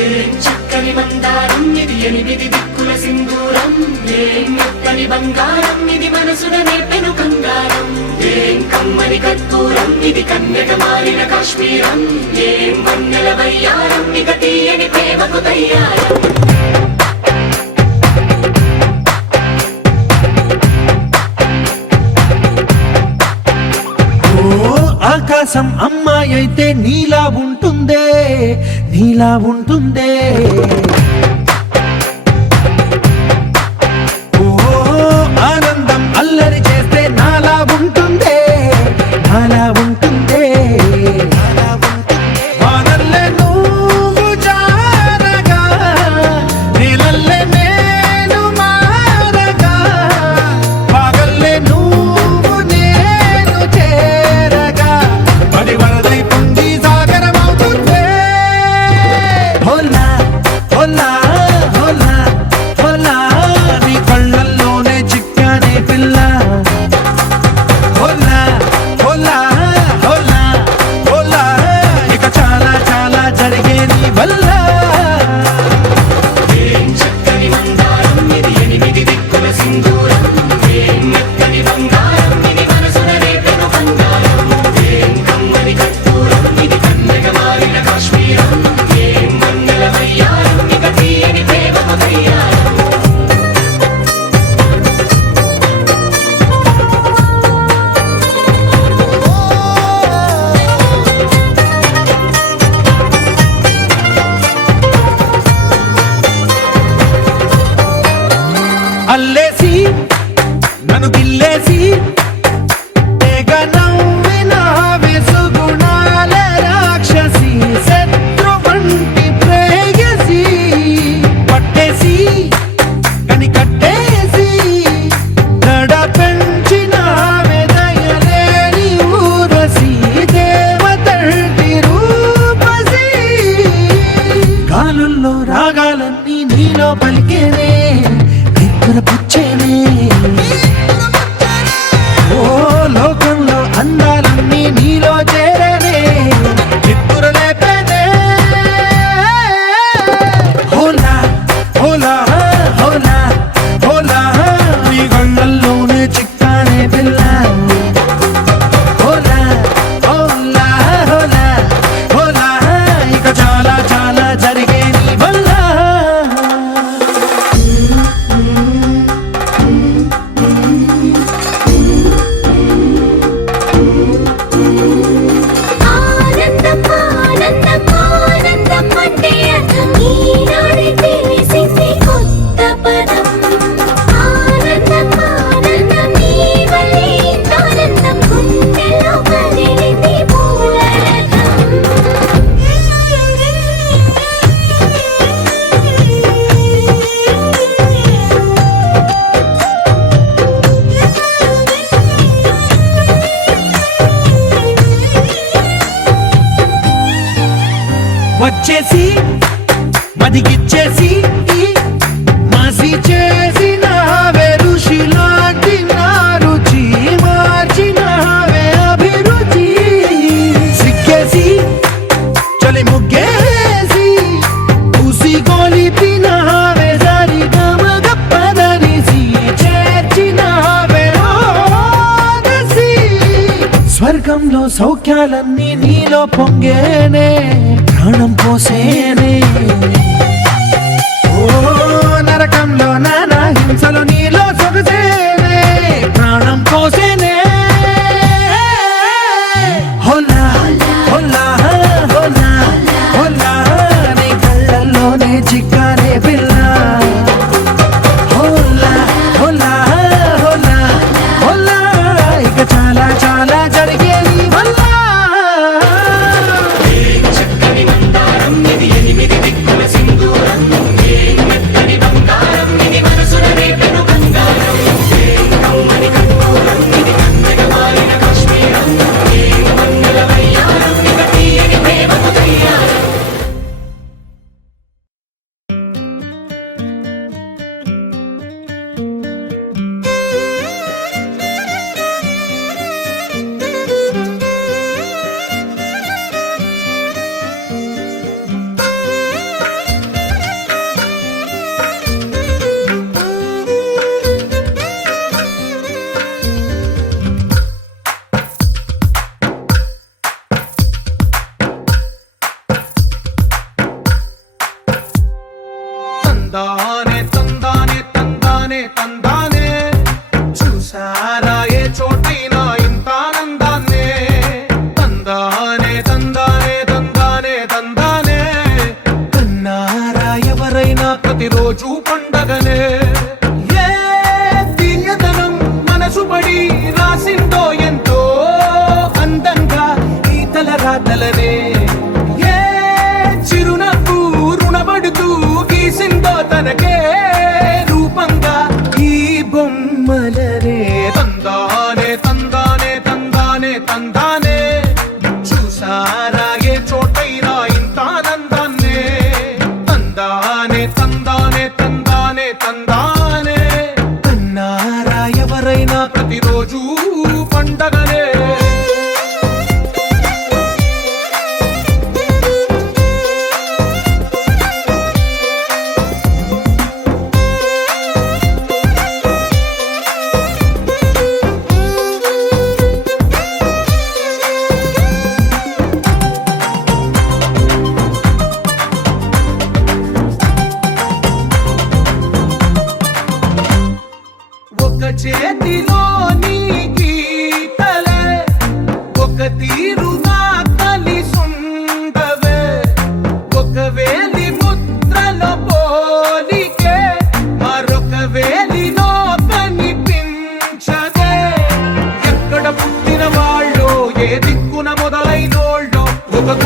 ఏం చక్కని మందారం ఇది ఎనిమిది దిక్కుల సింధూరం ఏం మెత్తని బంగారం ఇది మనసున నేర్పెను కంగారం ఏం కమ్మని కర్పూరం ఇది కన్యక మారిన కాశ్మీరం ఏం వన్నెల వయ్యారం ఇక తీయని ప్రేమకు తయ్యారం ఆకాశం అమ్మాయి అయితే నీలా ఉంటుందే నీలా ఉంటుందే ఓ ఆనందం అల్లరి చేస్తే నాలా ఉంటుందే నాలా ఉంటుందే వానల్లే నువ్వు జారగా నీలల్లే నేను మారగా పగల్లే నువ్వు నేను చేరగా పడి వరదై పొంగి సాగరమవుతుందే హోలా హోలా హోలా హోలా నీ కళ్ళల్లోనే చిక్కానే పిల్ల హోలా హోలా హోలా హోలా ఇక చాలా చాలా జరిగే నీ వల్ల ఏం చక్కని మందారం ఇది ఎనిమిది దిక్కుల సింధూరం ఏం మెత్తని బంగారం ఇది మనసున రేపెను కంగారం ఏం కమ్మని కర్పూరం ఇది కన్యక మారిన కాశ్మీరం ఏం వన్నెల వయ్యారం ఇక తీయని ప్రేమకు తయ్యారం అల్లేసి నన్ను గిల్లేసి తెగ నవ్విన వెసుగుణాల రాక్షసి శత్రు వంటి ప్రేయసి పట్టేసి కని కట్టేసి దడ పెంచిన దయలేని ఊరసి దేవతంటి రూపసి గాలుల్లో రాగాలన్నీ నీలో పలికేనే పుచ్చేనే ఓ లోకంలో అందాలన్నీ నీలో చేరనే చిత్తుర లేపేనే హోలా హోలా హోలా హోలా నీ గంగల్లోనే చిక్కానే పిల్ల హోలా హోలా హోలా హోలా ఇక చాలా చాలా జరిగే నీ వల్ల ఆనందం ఆనందం ఆనందం అంటే అర్థం ఈనాడే తెలిసింది కొత్త పదం ఆనందం ఆనందం నీ వల్లే ఆనందం గుండెలో కదిలింది వచ్చేసి మదిగిచ్చేసి మాసి చేసిన ఋషిలాంటి నా రుచి మార్చినవే అభిరుచి సిక్కేసి చలి ముగ్గేసి ఉసి గొలిపినవే సరి గమగప్పదనిసి చేర్చినవే ఓదసి స్వర్గంలో సౌఖ్యాలన్నీ నీలో పొంగేనే ప్రాణం పోసేనే ఓ నరకంలో నానా హింసలు నీలో సొగసేనే ప్రాణం పోసేనే హోలా హోలా హోలా హోలా నీ కళ్ళల్లోనే చిక్కానే పిల్ల హోలా హోలా హోలా హోలా ఇక చాలా చాలా జరిగే నీ వల్ల ఏం చక్కని మందారం ఇది ఎనిమిది దిక్కుల సింధూరం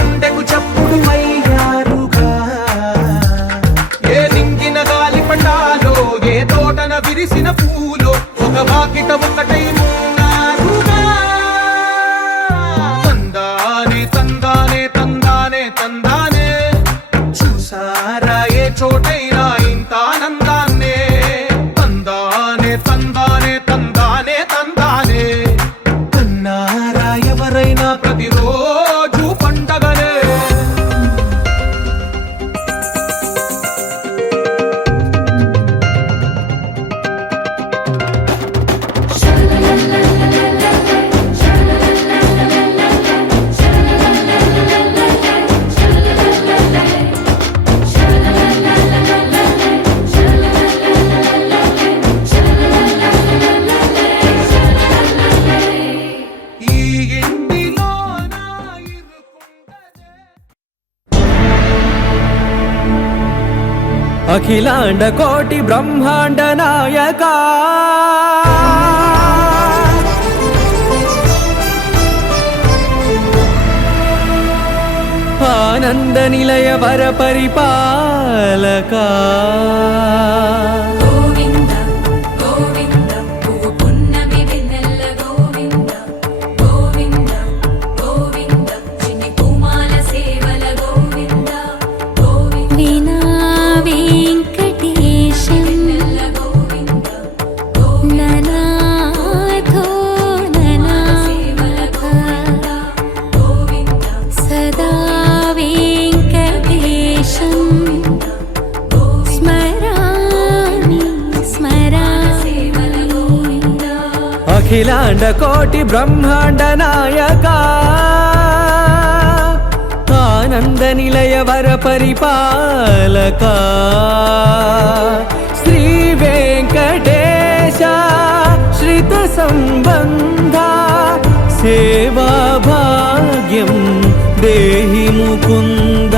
గుండెకు చప్పుడు అయ్యారుగా. ఏ నింగిన గాలి పటాలో ఏ తోటన విరిసిన పూలో ఒక వాకిట ఒకటై ఉన్నారుగా. తందానే తందానే తందానే తందానే చూసారా ఏ చోటైనా ఇంత ఆనందాన్నే. తందానే తందానే తందానే తందానే కన్నారా ఎవరైనా ప్రతిరోజు పండగనే. ఈ ఇంటిలో నా ఇరుకుండదే. అఖిలాండ కోటి బ్రహ్మాండ నాయక ఆనంద నిలయ వర పరిపాలక గోవింద గోవింద పువ్వు పున్నమి వెన్నెల గోవింద గోవింద గోవింద చిన్ని పూమాల సేవల గోవింద గోవింద వీణా వెంకటేశం వెన్నెల గోవింద ననాథో ననా సేవల గోవింద గోవింద సదా వెంకటేశం స్మరామి స్మరామి అఖిలాండ కోటి బ్రహ్మాండ నాయక ఆనంద నిలయ వర పరిపాలక శ్రీ వెంకటేశ శ్రిత సంబంధ సేవా భాగ్యం దేహి ముకుంద.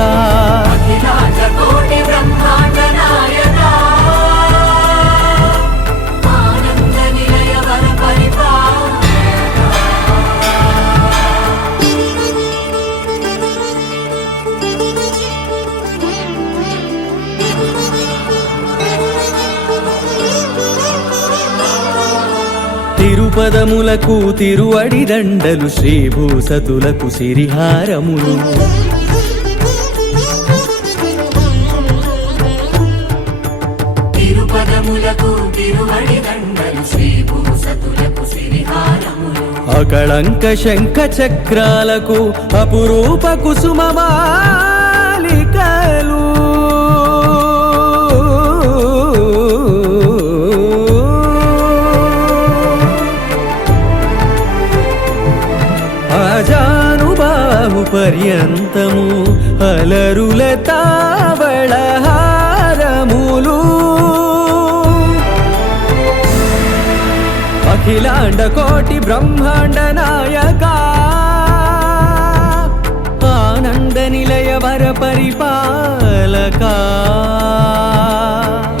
అఖిలాండ కోటి బ్రహ్మాండ నాయక ఆనంద నిలయ వర తిరుపదములకు తిరువడి దండలు శ్రీభూసతులకు సిరిహారములు తిరుపదములకు తిరువడి దండలు శ్రీభూసతులకు సిరిహారములు అకళంక శంఖ చక్రాలకు అపురూప కుసుమమాలికలు ఆజానుబాహు పర్యంతము అలరుల తావళహారములు అఖిలాండ కోటి బ్రహ్మాండ నాయక ఆనంద నిలయ వర పరిపాలక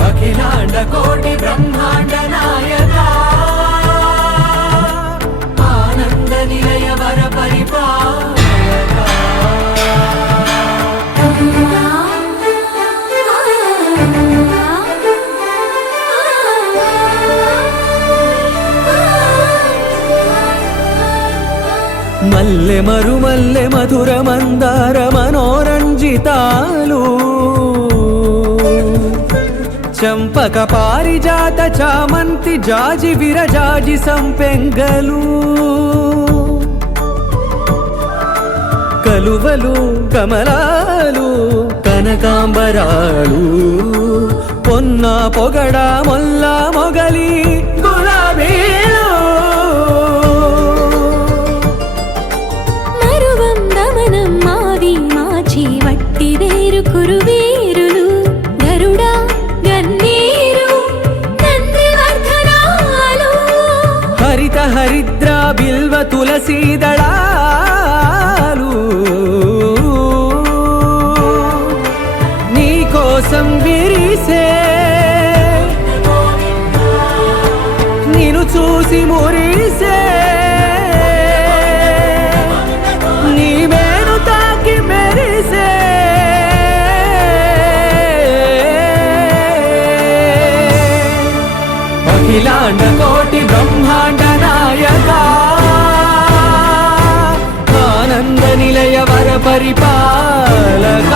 అఖిలాండ కోటి బ్రహ్మాండ నాయక ఆనంద నిలయ వర పరిపాలక. మల్లె మరుమల్లె మధుర మందార మనోరంజితాలు చంపక పారిజాత చామంతి జాజి విరజాజి సంపెంగలు కలువలు కమలాలు కనకాంబరాలు పొన్న పొగడ మొల్ల మొగలి గులాబీలు మరువందమనం మావి మాచి వట్టి వేరు కురువేరులు గరుడా గన్నేరు నందివర్ధనాలు హరిత హరిద్ర బిల్వ తులసీ దళాలు నీ కోసం విరిసే అండకోటి బ్రహ్మాండ నాయక ఆనంద నిలయ వర పరిపాలక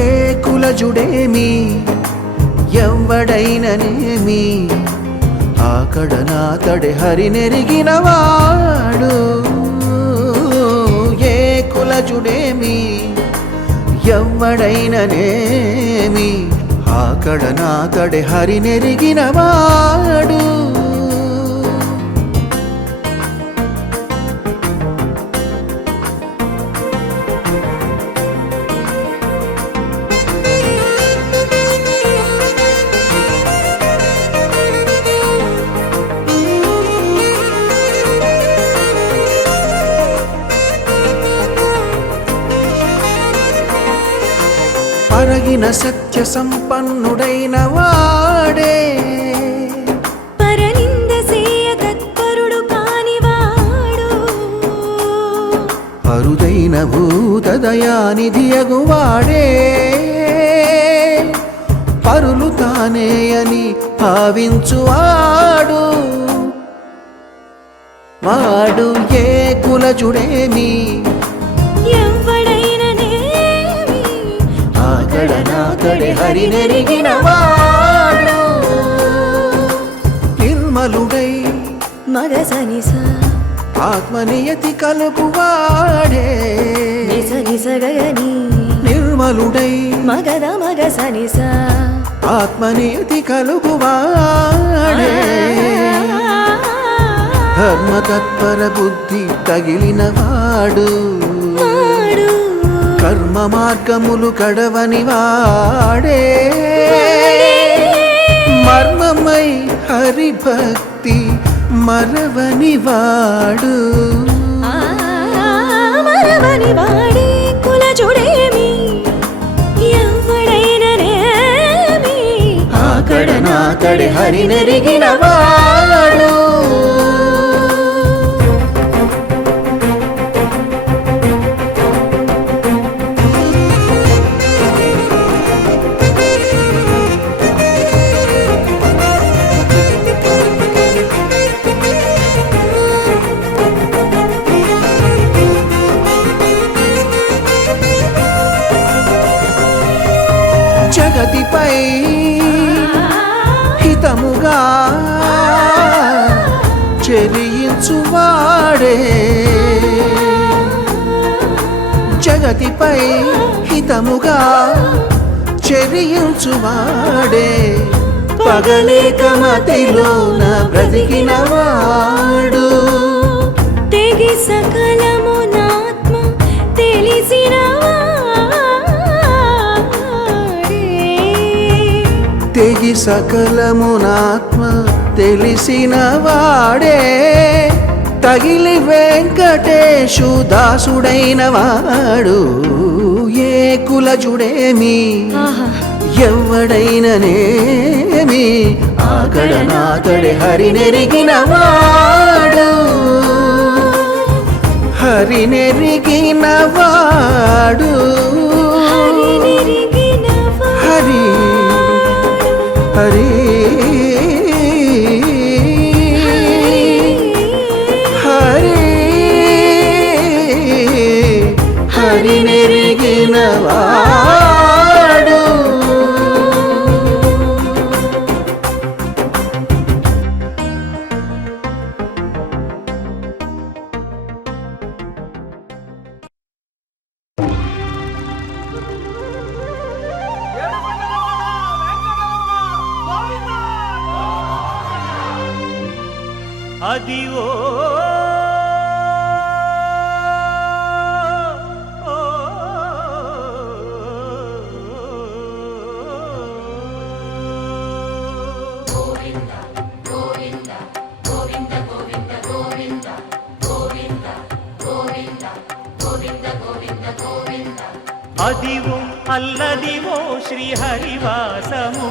ఏ కులజుడేమి ఎవ్వడైననేమి ఆకడనాతడే హరినెరిగినవాడు ఏ కులజుడేమి ఎవ్వడైననేమి ఆకడనాతడే హరినెరిగినవాడు పరగిన సత్య సంపన్నుడైన వాడే పరనింద సేయ తత్పరుడు కానివాడు అరుదైన భూతదయానిధియగువాడే పరులు తానే అని భావించువాడు వాడు ఏ కులజుడేమి ఎవ్వడైననేమి ఆకడనాకడే హరినెరిగినవాడు నిర్మలుడై మగసనిస ఆత్మనియతి కలుగువాడే నిసగని నిర్మలుడై మగద మగసనిస ఆత్మనియతి కలుగువాడే ధర్మతత్పర బుద్ధి తగిలినవాడు కర్మ మార్గములు కడవని వాడే మర్మమై హరిభక్తి మరవని వాడు మరవని వాడే కులజుడేమి ఎవ్వడైననేమి ఆకడనాకడే హరినెరిగినవాడు జగతిపై హితముగా చెలియించువాడే జగతిపై హితముగా చెలియించువాడే పగలేక మతిలోన బ్రతికినవాడు తెగి సకలము నాత్మ తెలిసినవాడే తెగి సకలమునాత్మ తెలిసిన వాడే తగిలి వెంకటేశు దాసుడైన వాడు ఏ కులజుడేమి ఎవ్వడైననేమి ఆకడనాకడే హరినెరిగిన వాడు హరినెరిగిన వాడు హరి హరి హరి హరినెరిగిన వాడు అదివో అదివో అల్లదివో శ్రీహరివాసము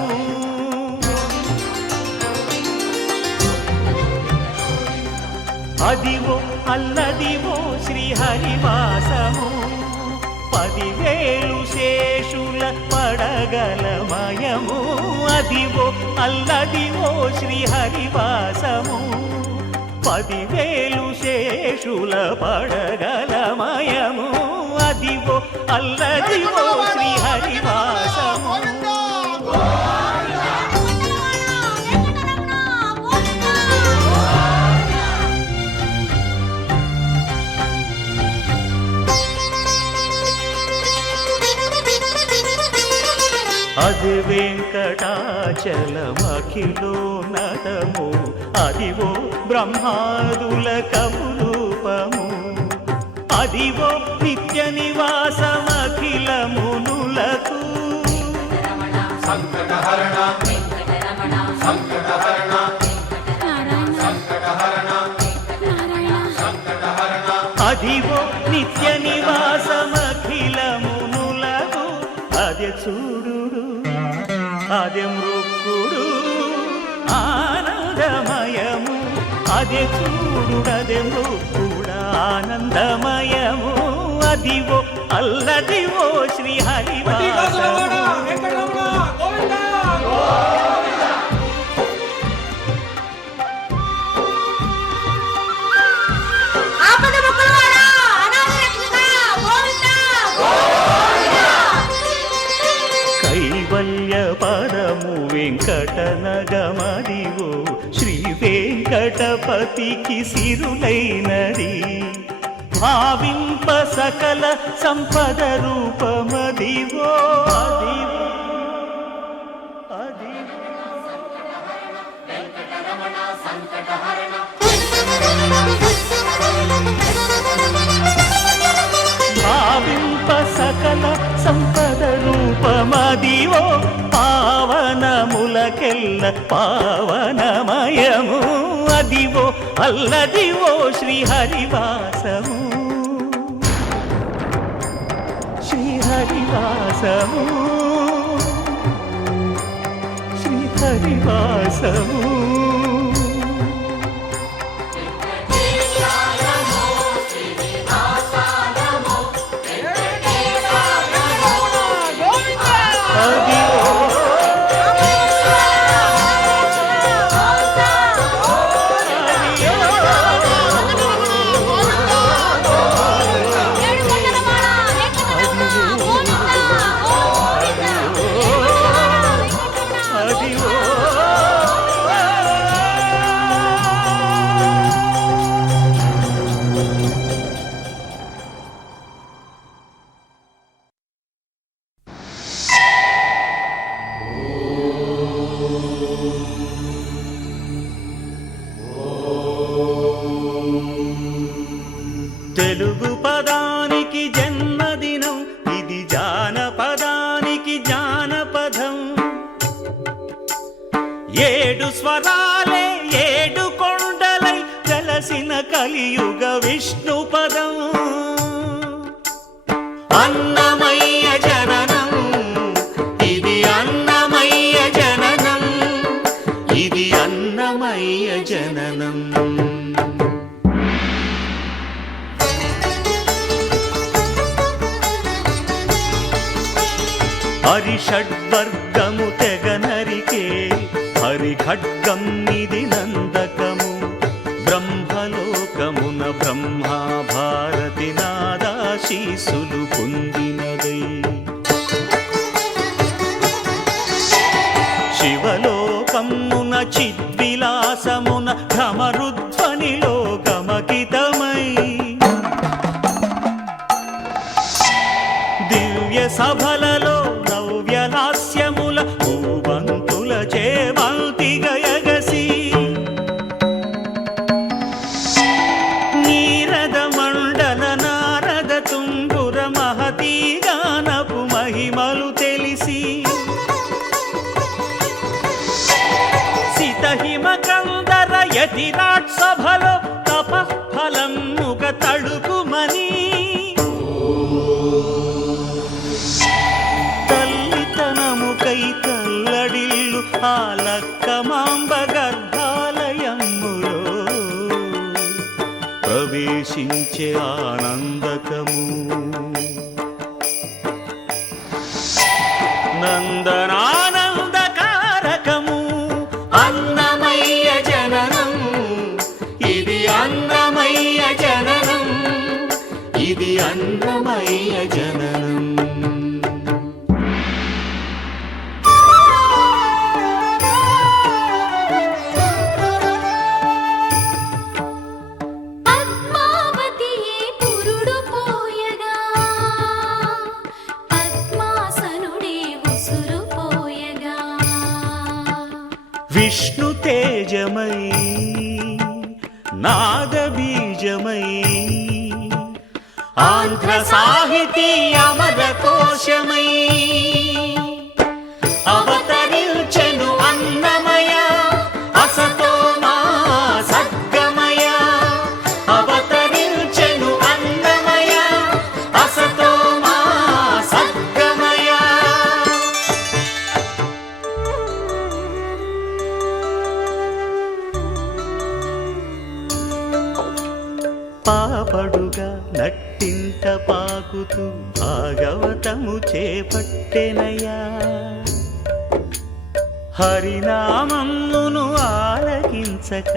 అదివో అల్లదివో శ్రీహరివాసము 10,000 శేషుల పడగలమయము అదివో అల్లదివో శ్రీహరివాసము 10,000 శేషుల పడగలమయము అదివో అల్లదివో శ్రీహరివాసము అది వెంకటాచలమఖిలోన్నతము అదివో బ్రహ్మాదుల కమురూపము అదివో నిత్య నివాసమఖిలమునులకు సంకటహరణ సంకటహరణ సంకటహరణ అదివో నిత్య నివాసమఖిలమునులకు అదే చూడు అదే మృక్కుడు ఆనందమయము అదే చూడుడదే మృక్కుడు ఆనందమయము అదివో అల్లదివో శ్రీహరివాసము కైవల్య పదము వెంకటనగమదివో శ్రీ వెంకటపతికి సిరులైనది భావింప సకల సంపద రూపమదివో అదివో భావింప సకల సంపద రూపమదివో పావనములకెల్ల పావనమయము అదివో అల్లదివో శ్రీహరివాసము శ్రీహరివాసము శ్రీహరివాసము తెలుగు పదానికి జన్మదినం ఇది జానపదానికి జానపదం 7 స్వరాలే 7 కొండలై వెలసిన కలియుగ విష్ణు పదం అన్నమయ్య జననం ఇది అన్నమయ్య జననం ఇది అన్నమయ్య జననం హరిషడ్వర్గము తెగనరికే హరిఖడ్గం ఇది నందకము బ్రహ్మలోకమున బ్రహ్మా భారతి నాదాశీసులు పొందినదై శివలోకమున చిద్విలాసమున భ్రమరుధ్వనిలో గమకితమై దివ్య సభలలో నవ్యలాస్యముల భూవంతుల చేవంతి గయగసి మహతీ గానపు మహిమలు తెలిసి సితహిమ కందర యతిరాట్ సభలో తపఫలముగ తడుకుమని తల్లితనముకై తల్లడిల్లు ఆ లక్కమాంబ గర్భాలయములో ప్రవేశించే ఆనందకము నందనానందకారకము అన్నమయ్య జననం ఇది అన్నమయ్య జననం ఇది అన్నమయ్య జననం పద్మావతియే పురుడు పోయగా పద్మాసనుడే ఉసురు పోయగా విష్ణు తేజమై నాద బీజమై ఆంధ్ర సాహితీ అమర కోశమై అవతరించెను అన్నమయ అసతో మా సద్గమయ అవతరించెను అన్నమయ అసతో మా సద్గమయ పాపడుగా నట్టింట పాకుతూ భాగవతము చేపట్టెనయ్యా హరినామమును ఆలకించక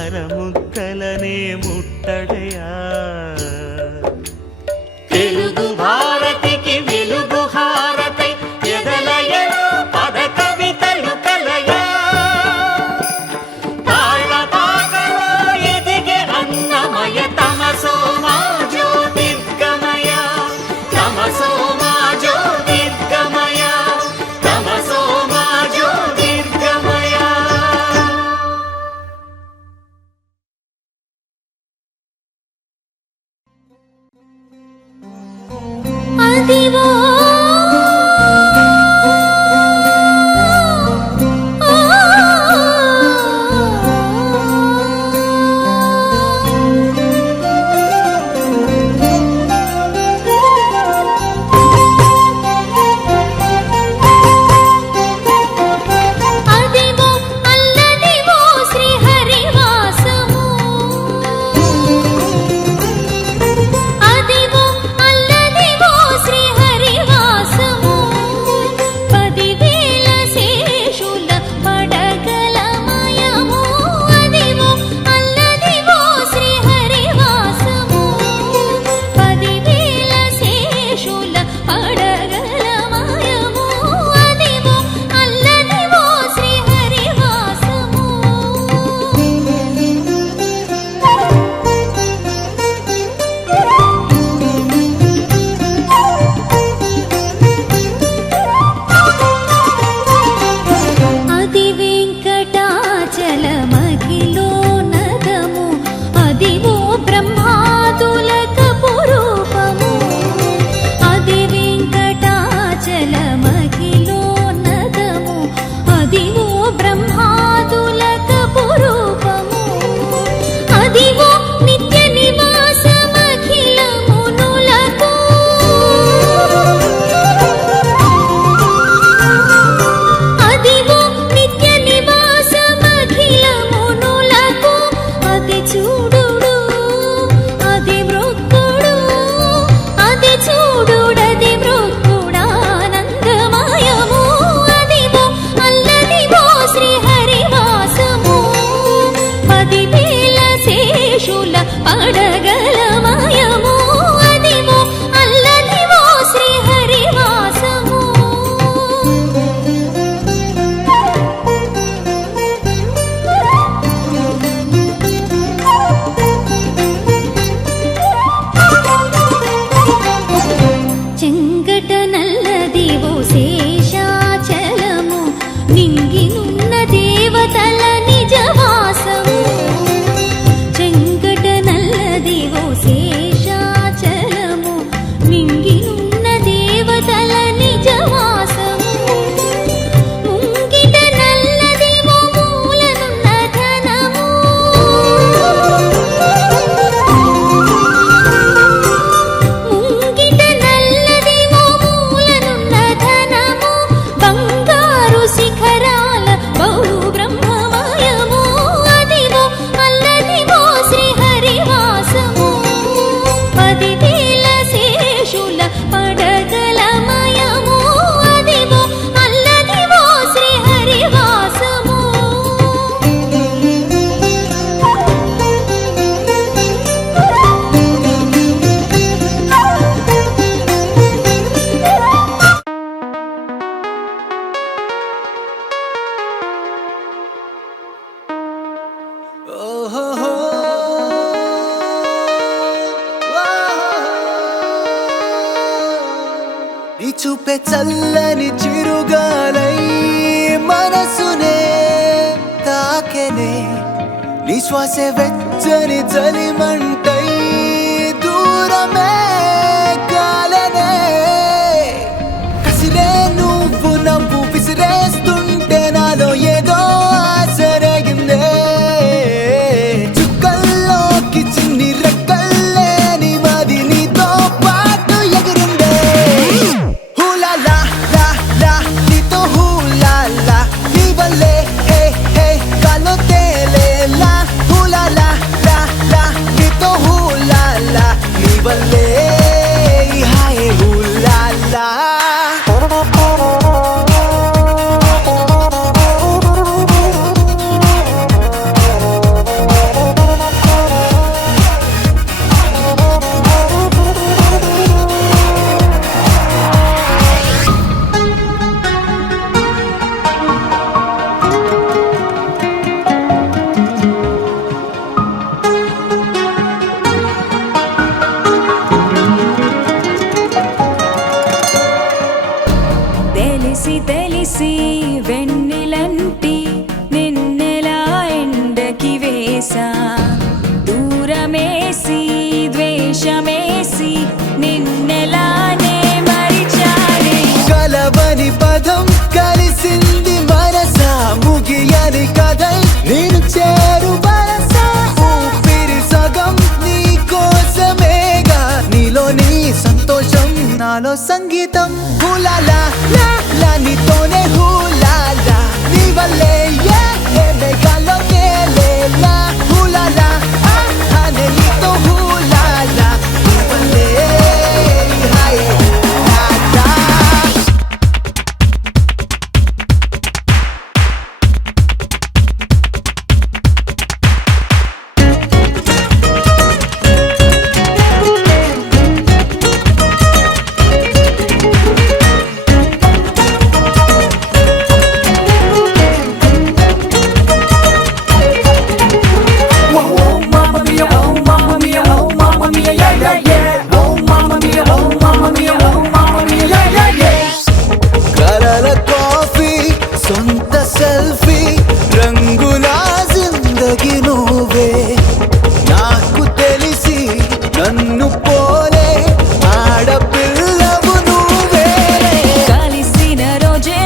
అరముద్దలనే ముట్టడయా తెలుగు భారతికి వెలుగు హారతై ఎదలయలో పద కవితలు కలయా తాళపాకలో ఎదిగే అన్నమయ తమసో మా జ్యోతిర్గమయ తమసో మా జ్యోతిర్గమయ తమసో మా జ్యోతిర్గమయ అదివో అదివో అల్లదివో శ్రీహరివాసము అదివో అల్లదివో శ్రీహరివాసము 10,000 శేషుల పడగలమయము అదివో అల్లదివో శ్రీహరివాసము 10,000 శేషుల పడగలమయము అదివో అల్లదివో శ్రీహరివాసము అది వెంకటాచలమఖిలో నదము అదివో బ్రహ్మాదులక పురూపము అది వెంకటాచలమఖిలో నదము అదివో బ్రహ్మాదులక పురూపము అదివో నిత్య నివాసమఖిల మునులకు అదివో నిత్య నివాసమఖిల మునులకు అది చూడుడు అది మృక్కుడు అది చూడుడది మృక్కుడానందమయము అదివో అల్లదివో శ్రీహరివాసము 10,000 శేషుల పడగలమయము అదివో అల్లదివో శ్రీహరివాసము చెంగట నల్లదివో శేషాచలము నింగినున్న దేవతల నిజవాసము చెంగట నల్లదివో శేషాచలము నింగి నీ చూపే చల్లని చిరుగాలై మనసునే తాకెనే నీ శ్వాసే వెచ్చని చలిమంటై దూరమే కాలనే కసిరే నువ్వు నవ్వు విసిరేస్తుంటే నాలో ఏదో ఆశరగిందే చుక్కల్లోకి చిన్ని రెక్కల్లే నీ మది నీతో పాటు ఎగిరిందే హూలా లా లా లా నీతో హూలా లా నీ వల్లే హే హే గాల్లో తేలేలా హూలా లా లా లా నీతో హూలా లా నీ వల్లే హాయ్ హూలా లా తెలిసి తెలిసి వెన్నెలంటి నిన్నెలా ఎండకి వేసా దూరమేసి ద్వేషమేసి నిన్నెలానే మరిచాడే కలవని పదం కలిసింది మనసా ముగియని కథై నేను చేరు వరసా ఊపిరి సగం నీ కోసమేగా నీలో నీ సంతోషం నాలో సంగీతం హూలాలా లా లా నీతోనే హూలాలా నీ వల్లే ఏ మేఘాల్లో తేలేలా హూలాలా అనే నీతో హూలాలా నీ వల్లే హాయ్ హూలాలా కలల కాఫీ సొంత సెల్ఫీ రంగుల జిందగి నువ్వే నాకు తెలిసి నన్ను పోలే ఆడపిల్లవు నువ్వే కలిసిన రోజే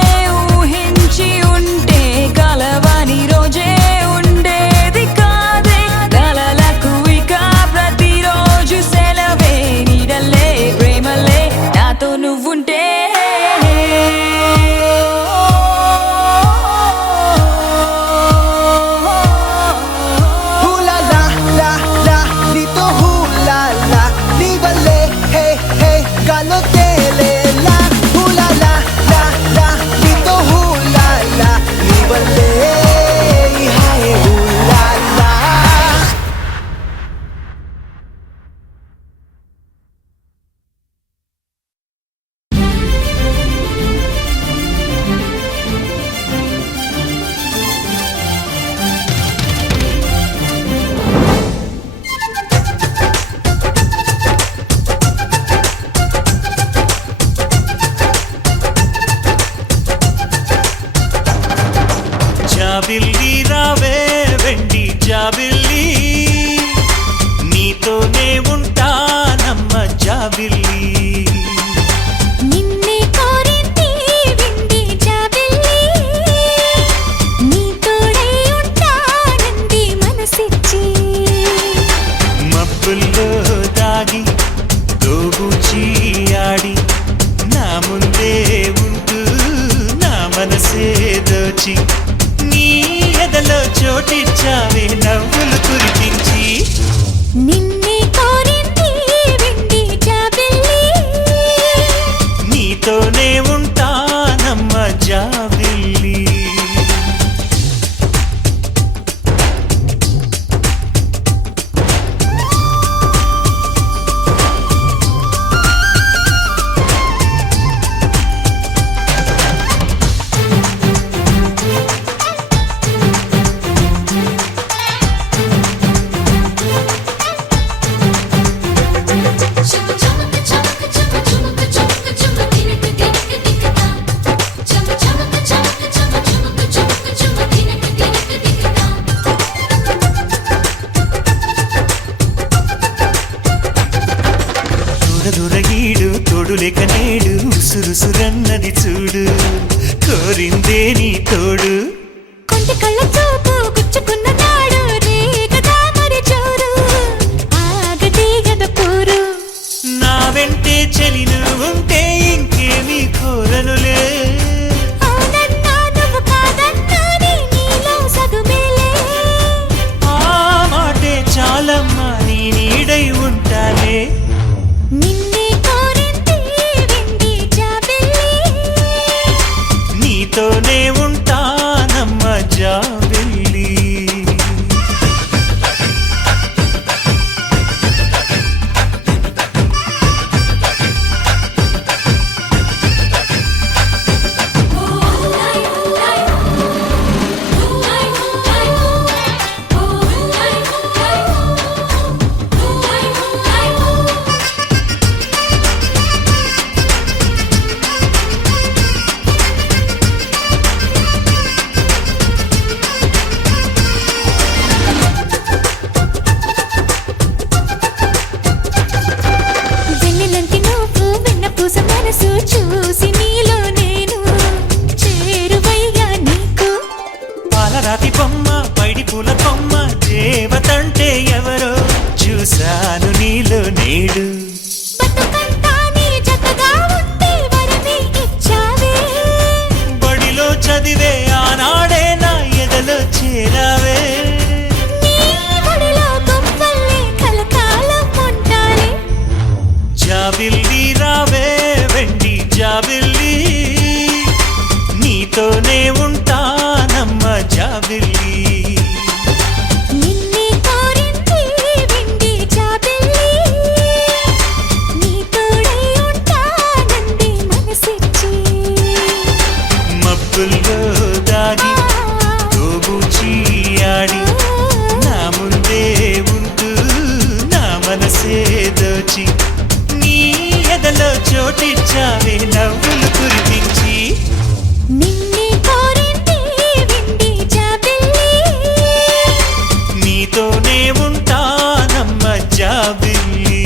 ఊహించి ఉంటే కలవని రోజే ఉండేది కాదే కలలకు ఇక ప్రతిరోజు సెలవే నీడల్లే ప్రేమలే నాతో నువ్వుంటే హూలాలా లా లా నీతో హూలాలా నీ వల్లే హే హే గాల్లో తేలేలా హూలాలా లా లా నీతో హూలాలా నీ వల్లే హాయ్ హూలాలా నేడు సురుసురన్నది చూడు కోరిందే నీ తోడు కొంటి కళ్ళ చూపు గుచ్చుకున్న నాడు రేగదా మరి చూరు ఆగదే గద పూరు నా వెంటే చలి నువ్వుంటే ఇంకేమీ కోరనులే అవునన్నా నువ్వు కాదన్నా నీలో సగుమేలే ఆ మాటే చాలమ్మా నీ నీడై ఉంటానే నిన్నే కోరింది వెండి జాబిల్లి నీతోనే ఉంటానమ్మ జాబిల్లి వెన్నెలంటి నువ్వు వెన్నపూస మనసు చూసి నీలో నేను చేరువయ్యా నీకు పాలరాతి బొమ్మ పైడి పూల బొమ్మ దేవతంటే ఎవరో చూశాను నీలో నేడు బతుకంతా నీ జతగా ఉంటే వరమే ఇచ్చావే బడిలో చదివే ఆనాడే నా ఎదలో చేరావే నీ ఒడిలో గొప్పల్లే కలకాలం ఉంటానే జాబిల్లి రావే వెండి జాబిల్లి నీతోనే ఉంటానమ్మ జాబిల్లి నిన్నే కోరింది వెండి జాబిల్లి నీ తోడై ఉంటానంది మనసిచ్చి మబ్బుల్లో దాగి తోబూచి ఆడి నా ముందే ఉంటూ నా మనసే దోచి నీ ఎదలో చోటిచ్చావే నవ్వులు కురిపించి నిన్నే కోరింది వెండి జాబిల్లి నీతోనే ఉంటానమ్మ జాబిల్లి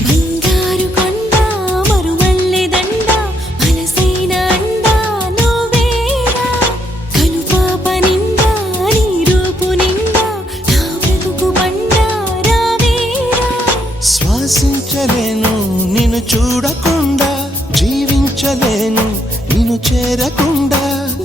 బంగారు కొండ మరుమల్లె దండ మనసైన అండ నువ్వేరా కనుపాప నిండా నీ రూపు నిండా నా బ్రతుకు బండ రావేరా శ్వాసించలేను నిన్ను చూడకుండా జీవించలేను నిన్ను చేరకుండా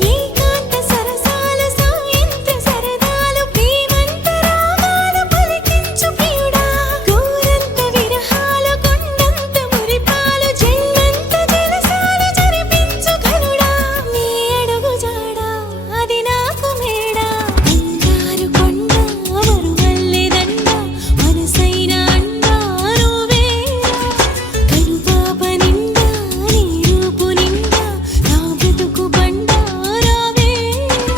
ఏకాంత సరసాలు సాయంత్ర సరదాలు ప్రేమంత రాగాలు పలికించు ప్రియుడా గోరంత విరహాలు కొండంత మురిపాలు జల్లంత జలసాలు జరిపించు కనుడా నీ అడుగు జాడా అది నాకు మేడా బంగారు కొండ మరువల్లె దండ మనసైన అండ నువ్వేరా కనుపాప నిండా నీ రూపు నిండా నా బ్రతుకు బండ రావేరా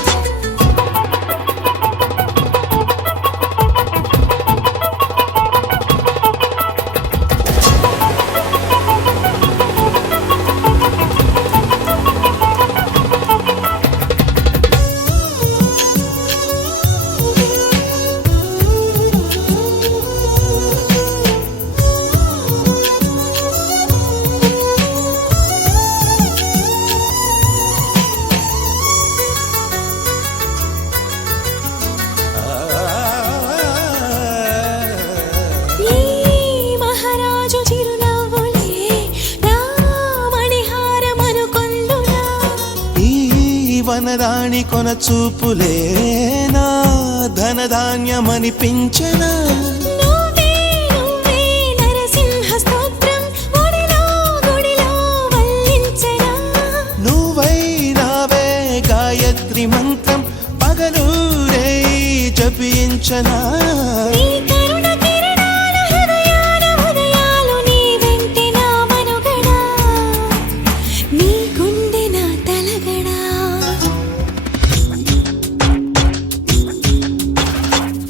ఈ మహారాజు చిరునవ్వులే నా మణిహారమనుకొందునా ఈ వనరాణి కొన చూపులే నా ధనధాన్యమనిపించనా నువ్వే నువ్వే నరసింహ స్తోత్రం ఒడిలో గుడిలో వల్లించనా నువ్వై నావే గాయత్రి మంత్రం పగలూరే జపించనా నీ కరుణ కిరణాల హృదయాల ఉదయాలు నీ వెంటే నా మనుగడా నీ గుండె నా తలగడా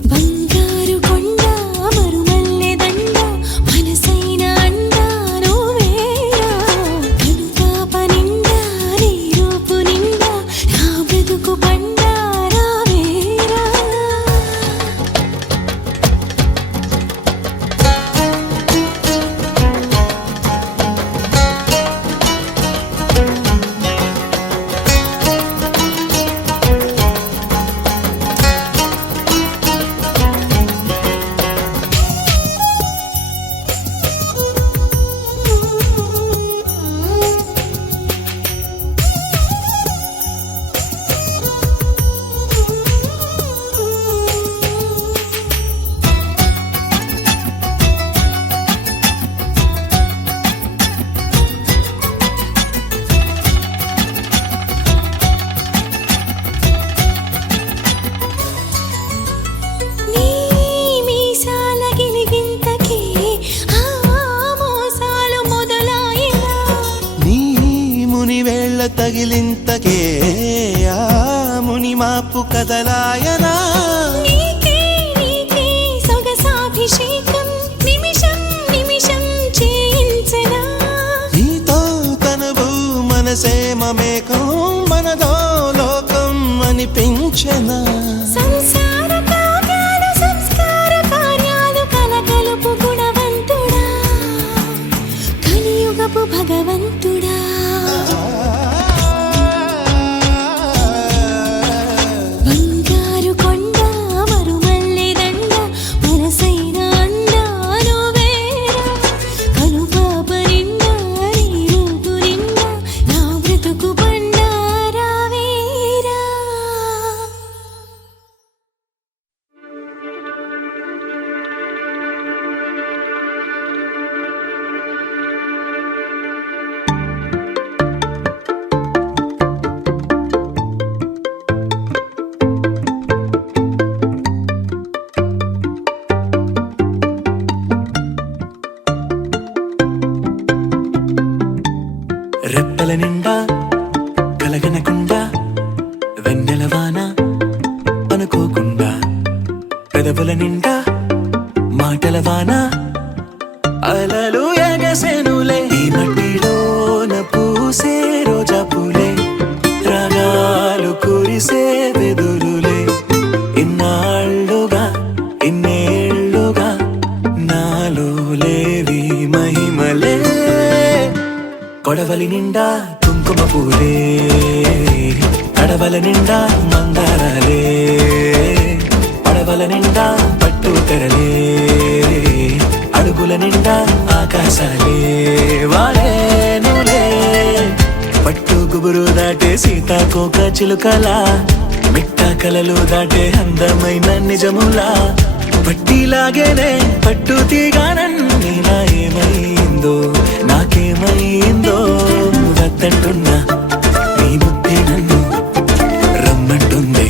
బంగారు కొండ మరుమల్లె దండ మనసైన అండ నువ్వేరా కనుపాప నిండా నీ రూపు నిండా నా బ్రతుకు పండా రావేరా నీ మీసాల గిలిగింతకే ఆ మోసాలు మొదలాయినా నీ ముని వేళ్ళ తగిలింతకే ఆ ముని మాపు కదలాయనా నీకే సొగసాభిషేకం నిమిషం నిమిషం చేయించనా నీతో తనువు మనసే మమేకం మనదో లోకం అనిపించనా సంసార కావ్యాలు సంస్కార కార్యాలు కలకలుపు గుణవంతుడా కలియుగపు భగవంతుడా బంగారు కొండ మరుమల్లె దండ మనసైన అండ నువ్వేరా కనుపాప నిండా నీ రూపు నిండా నా బ్రతుకు పండా రావేరా రెప్పల నిండా కలగనకుండా వెన్నెలవాన అనుకోకుండా పెదవుల నిండా మాటల వాన అలలు ఎగసెనులే ఈ మట్టిలోన పూసే రోజా పూలే రాగాలు కురిసే వెదురులే ఇన్నాళ్ళుగా ఇన్నేళ్ళుగా నాలో లేవి మహిమలే కొడవలి నిండా కుంకుమ పూలే కడవల నిండా మందారాలే పడవల నిండా పట్టు తెరలే అడుగుల నిండా ఆకాశాలే వాడే నులే పట్టు గుబురు దాటే సీతాకోక చిలుకల మిట్ట కలలు దాటే అందమైన నిజములా పట్టిలాగేనే పట్టు తీగానన్నీలా ఏమైందో నాకేమైందో వద్దంటున్నా నీ ముద్దే నన్ను రమ్మంటుంది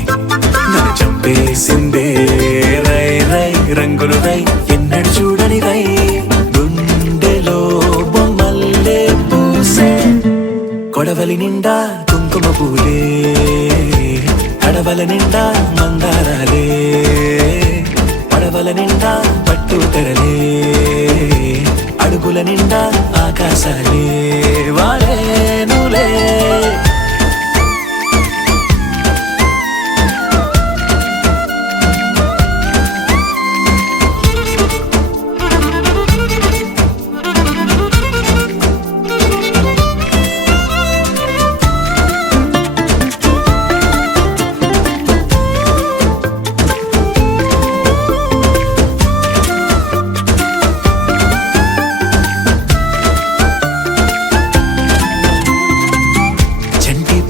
నన్ను చంపేసిందే రై రై రంగులు రై ఎన్నడు చూడని రై గుండెలో బొమ్మల్లే పూసే కొడవలి నిండా కుంకుమ పూలే కడవల నిండా మందారాలే పడవల నిండా పట్టు తెరలే అడుగుల నిండా ఆకాశాలే వాడే నులే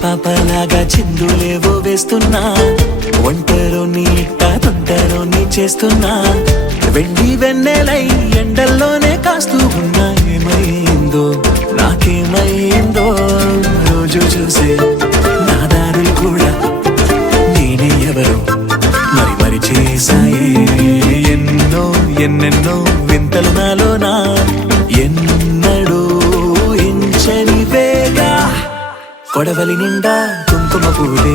పాపలాగా చిందులేవో వేస్తున్నా ఒంటరో నీ ఇట్ట తొంటరో నీ చేస్తున్నా వెండి వెన్నెలై ఎండల్లోనే కాస్తూ ఉన్నా ఏమైందో నాకేమైందో రోజు చూసే నా దారులు కూడా కొడవలి నిండా కుంకుమ పూలే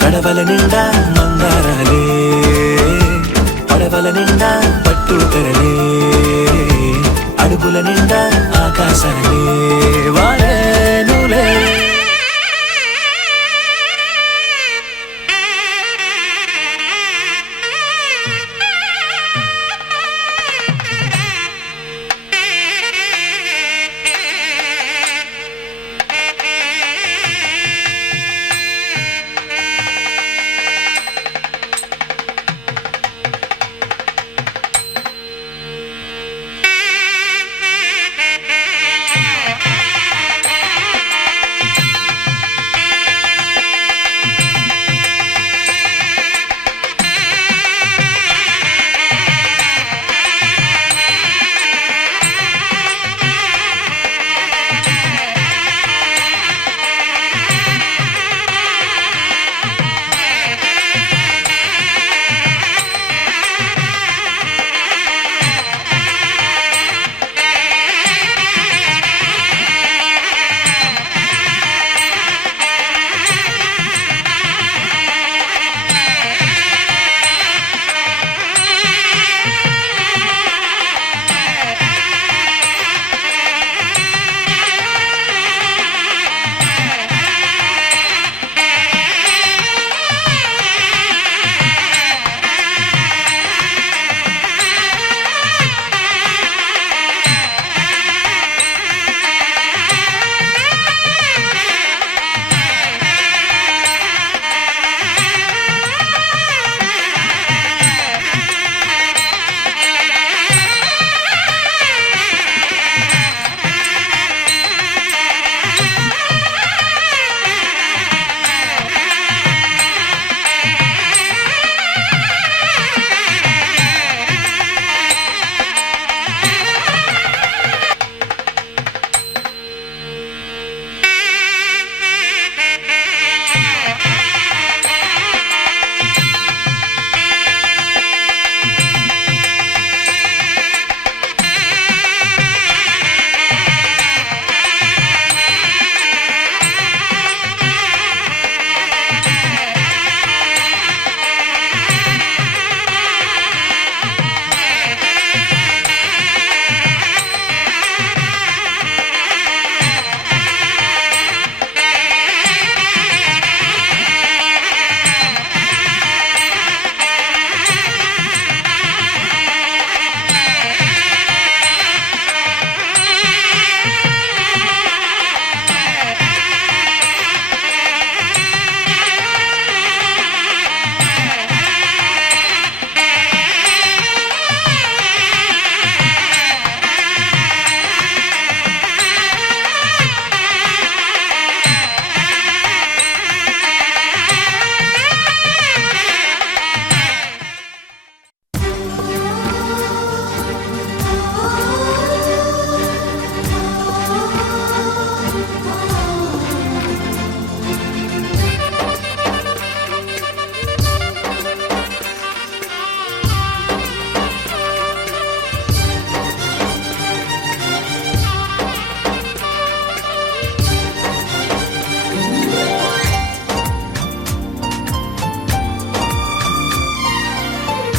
కడవల నిండా మందారాలే పడవల నిండా పట్టు తెరలే అడుగుల నిండా ఆకాశాలే వారేనులే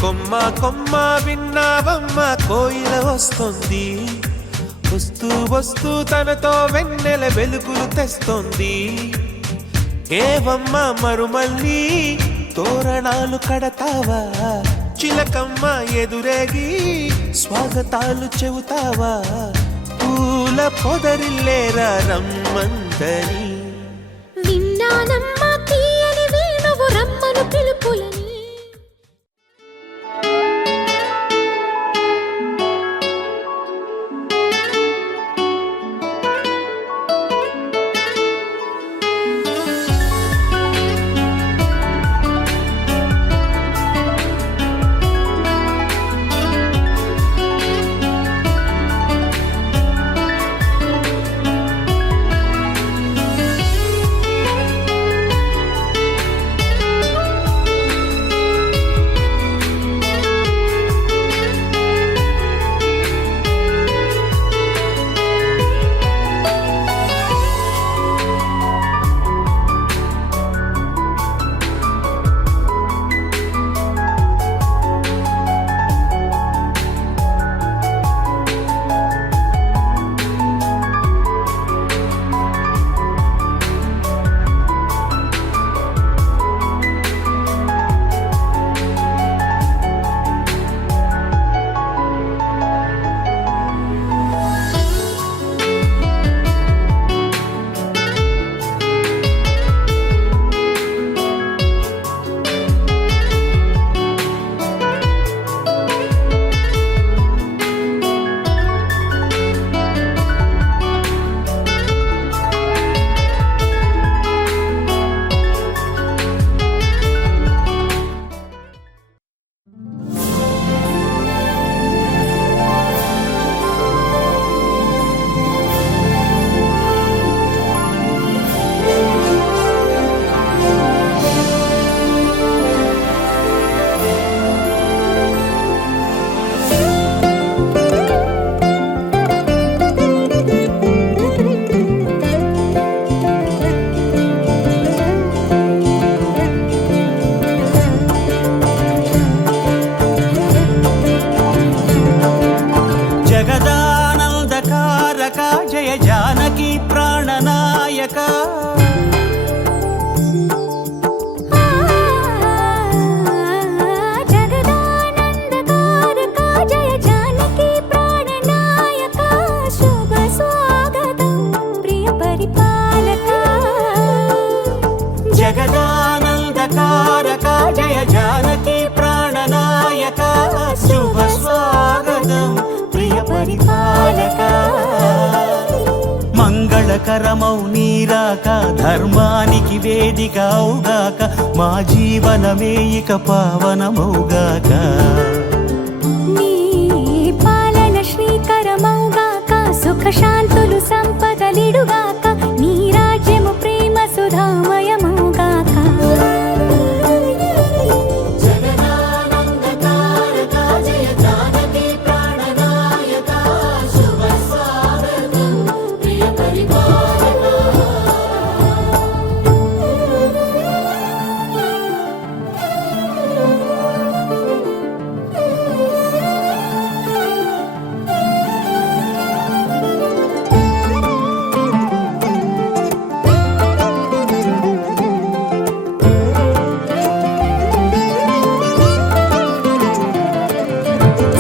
కొమ్మ కొమ్మ విన్నావమ్మ కోయిల వస్తుంది వస్తూ వస్తూ తనతో వెన్నెల వెలుగులు తెస్తుంది ఏవమ్మ మరుమల్లి తోరణాలు కడతావా చిలకమ్మ ఎదురేగి స్వాగతాలు చెబుతావా పూల పొదరిల్లేరా రమ్మందని విన్నానమ్మా తీయని వేణువు రమ్మను పిలుపులని మంగళకారక జయ జానకి ప్రాణనాయక శుభ స్వాగతం ప్రియ పరిపాలక మంగళకరమౌ నీరాక ధర్మానికి వేదిక అవుగాక మా జీవనమే ఇక పావనమౌగాక నీ పాలన శ్రీకరమౌగాక సుఖ శాంతులు సంపదలిడుగాక నీ రాజ్యము ప్రేమ సుధామయమౌగాక జగదానందకారక జయ జానకి ప్రాణనాయక శుభ స్వాగతం ప్రియ పరిపాలక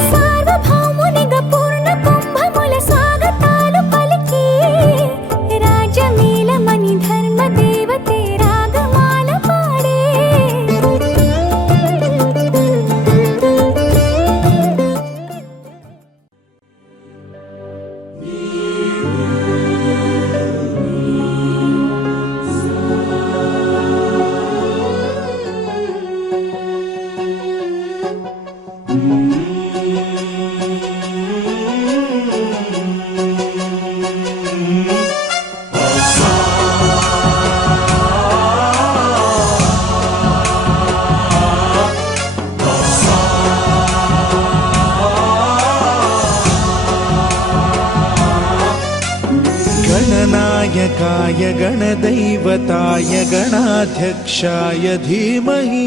సార్వభౌమునిగా పూర్ణ కుంభముల స్వాగతాలు పలికి రాజమేళమణి ధర్మ దేవతే రాగమాల పాడే गणनायकाय गणदैवताय गणाध्यक्षाय धीमहि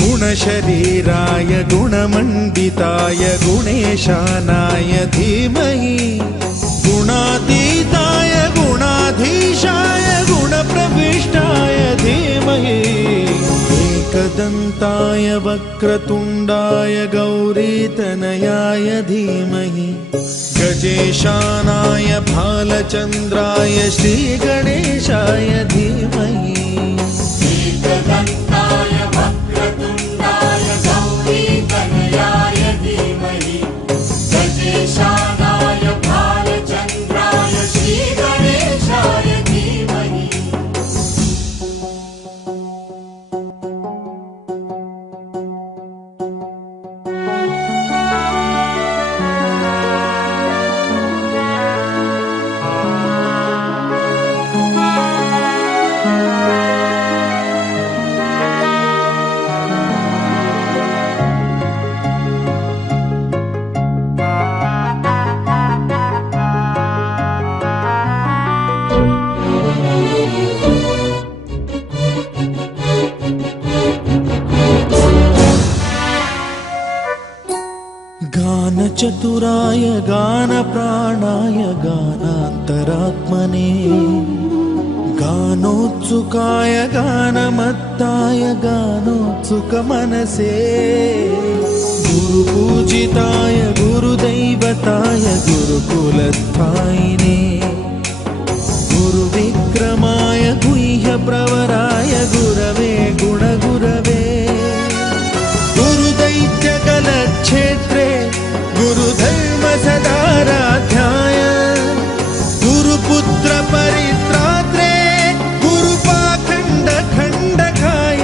गुणशरीराय गुणमण्डिताय गुणेशानाय धीमहि गुणातीताय गुणाधीशाय गुणप्रविष्टाय धीमहि एकदन्ताय वक्रतुण्डाय गौरीतनयाय धीमहि गजेशानाय भालचन्द्राय श्रीगणेशाय धीमहि एकदन्ताय वक्रतुण्डाय गौरीतनयाय धीमहि गजेशानाय भालचन्द्राय श्रीगणेशाय धीमहि गानचतुराय गानप्राणाय गानान्तरात्मने गानोत्सुकाय गानमत्ताय गानोत्सुकमनसे गुरुपूजिताय गुरुदैवताय गुरुकुलस्थायिने गुरुविक्रमाय गुह्यप्रवराय गुरवे गुणगुरवे गुरुदैत्यकलक्षेत्रे गुरुधर्मसदाराध्याय गुरुपुत्रपरित्रात्रे गुरुपाखण्डखण्डकाय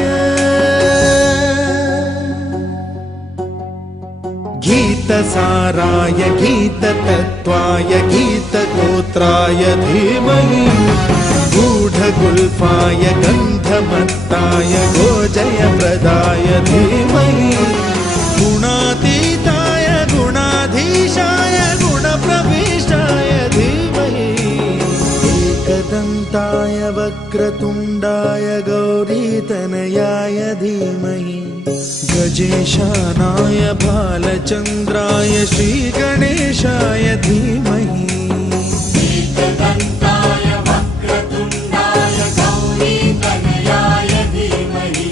गीतसाराय गीततत्त्वाय गीतगोत्राय धीमहि गूढगुल्फाय गन्धमत्ताय गोजयप्रदाय धीमहि गुणातीताय गुणाधीशाय गुणप्रविष्टाय धीमहि एकदन्ताय वक्रतुण्डाय गौरीतनयाय धीमहि गजेशानाय भालचन्द्राय श्रीगणेशाय धीमहि एकदन्ताय वक्रतुण्डाय गौरीतनयाय धीमहि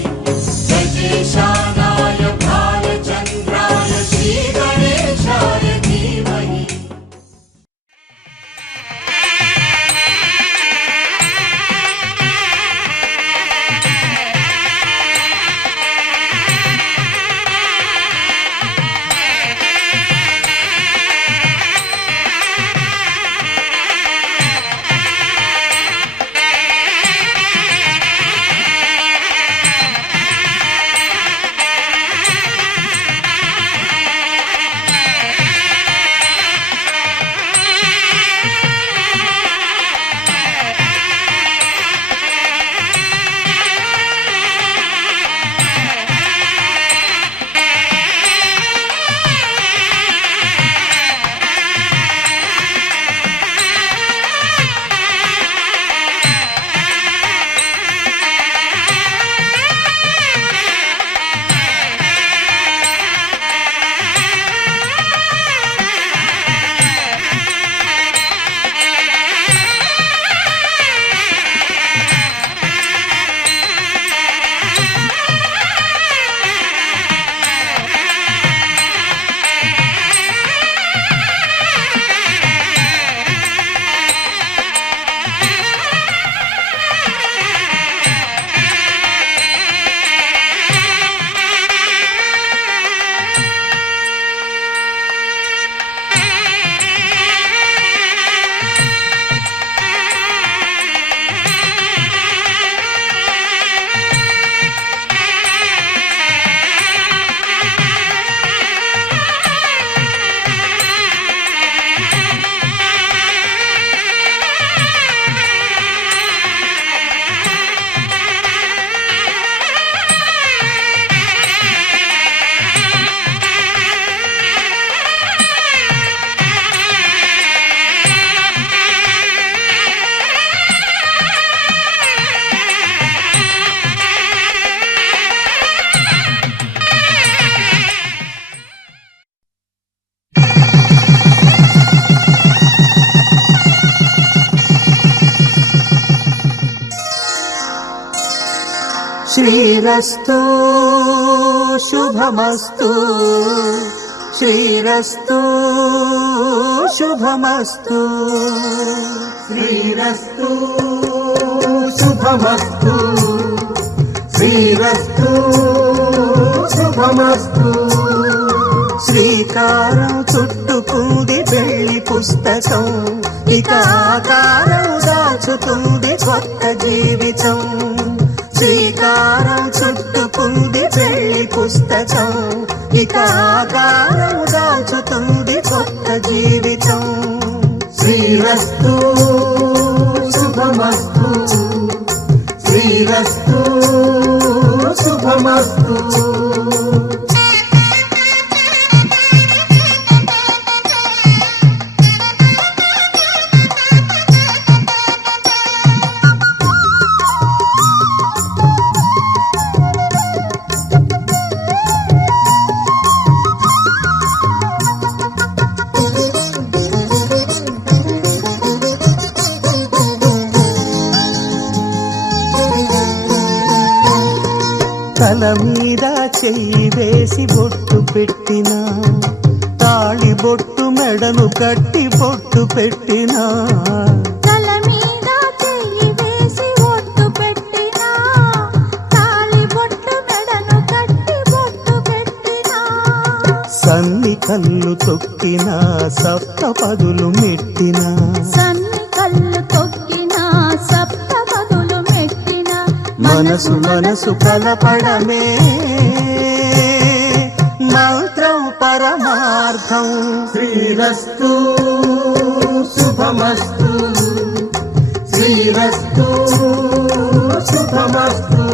गजेशानाय भालचन्द्राय श्रीगणेशाय धीमहि శ్రీరస్తు శుభమస్తు శ్రీరస్తు శుభమస్తు శ్రీరస్తు శుభమస్తు శ్రీరస్తు శుభమస్తు శ్రీకారం చుట్టుకుంది పెళ్లి పుస్తకం ఇక ఆకారం దాచుతుంది కొత్త జీవితం శ్రీకారం చుట్టుకుంది పెళ్లి పుస్తకం ఇక ఆకారం దాచుతుంది కొత్త జీవితం శ్రీరస్తు శుభమస్తు శ్రీరస్తు శుభమస్తు తల మీద చెయ్యి వేసి బొట్టు పెట్టినా తాళి బొట్టు మెడను కట్టి బొట్టు పెట్టినా తల మీద చెయ్యి వేసి బొట్టు పెట్టినా తాళి బొట్టు మెడను కట్టి బొట్టు పెట్టినా సన్ని కళ్ళు తొక్కినా సప్త పదులు మెట్టినా సన్ని కళ్ళు తొక్కినా సప్త పదులు మెట్టినా మనసు మనసు కలపడమే మంత్రం పరమార్థం శ్రీరస్తు శుభమస్తు శ్రీరస్తు శుభమస్తు